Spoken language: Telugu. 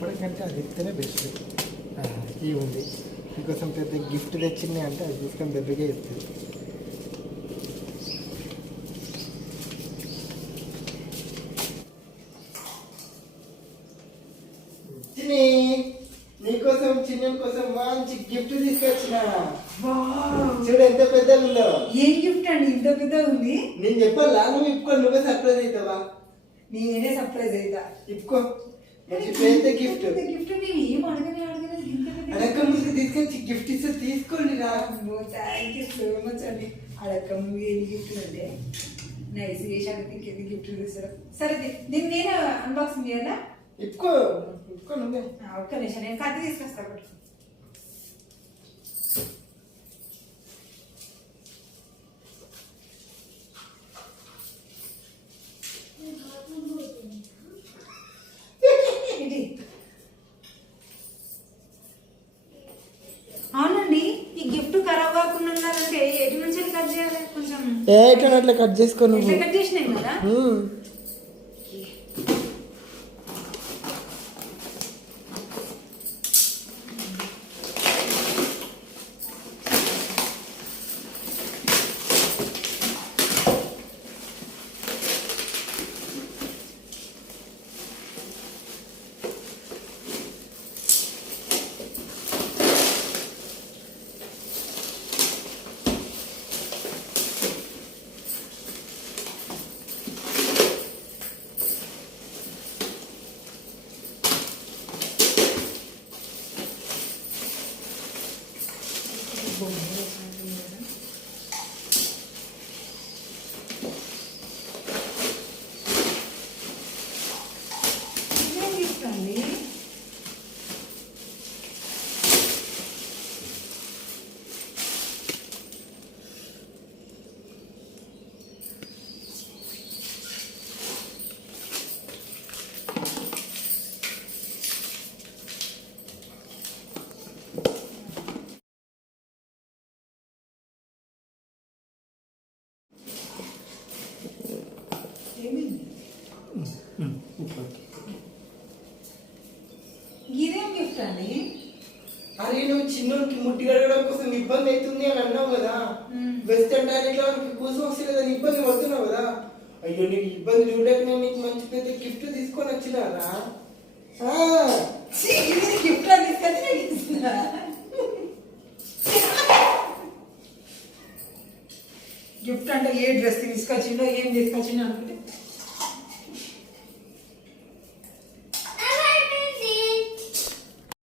చెప్పడానికంటే అది ఇస్తేనే బెస్ట్. ఈ ఉంది మీకోసం పెద్ద గిఫ్ట్ తెచ్చింది అంటే అది తీసుకొని పెద్దగా చెప్తుంది. నీకోసం చిన్న కోసం మంచి గిఫ్ట్ తీసుకొచ్చిన. చూడు ఎంత పెద్ద ఉందో. ఏం గిఫ్ట్ అండి ఇంత పెద్ద ఉంది? నేను చెప్పాలా, నువ్వు ఇప్పుకో, నువ్వే సర్ప్రైజ్ అవుతావా? నేనే సర్ప్రైజ్ అవుతా. ఇప్పుకో, మంచి పెద్ద గిఫ్ట్. గిఫ్ట్ నేను ఏం అడగనే అడక్క ముందుకు తీసుకొచ్చి గిఫ్ట్ ఇస్తే తీసుకోండి రా. థ్యాంక్ యూ సో మచ్ అండి. అడక్క ముందు ఏది గిఫ్ట్ అంటే నైస్ చేశాను. ఇంకేది గిఫ్ట్ తీస్తాడు. సరే నేను అన్బాక్సింగ్ చేయాలా? ఇప్పుకో నువ్వే. ఒక్క నిమిషం నేను కత్తి తీసుకొస్తా. అవునండి, ఈ గిఫ్ట్ ఖరాబ్ కాకుండా ఉన్నారంటే ఎటు నుంచి కట్ చేయాలి? కొంచెం అట్లా కట్ చేసుకో. నువ్వు కట్ చేసినాయి కదా. ఇదేం గిఫ్ట్ అండి? అరే నువ్వు చిన్నకి ముట్టి కడగడం కోసం ఇబ్బంది అవుతుంది అని అన్నావు కదా. వెస్టర్న్ టాయిలెట్ లో కోసం వస్తుంది ఇబ్బంది పడుతున్నావు కదా. అయ్యో నీకు ఇబ్బంది చూడలేక నేను నీకు మంచి పెద్ద గిఫ్ట్ తీసుకొని వచ్చినారా. గిఫ్ట్ తీసుకొచ్చి గిఫ్ట్ అంటే ఏ డ్రెస్ తీసుకొచ్చిండో ఏం తీసుకొచ్చిండో అనుకుంటే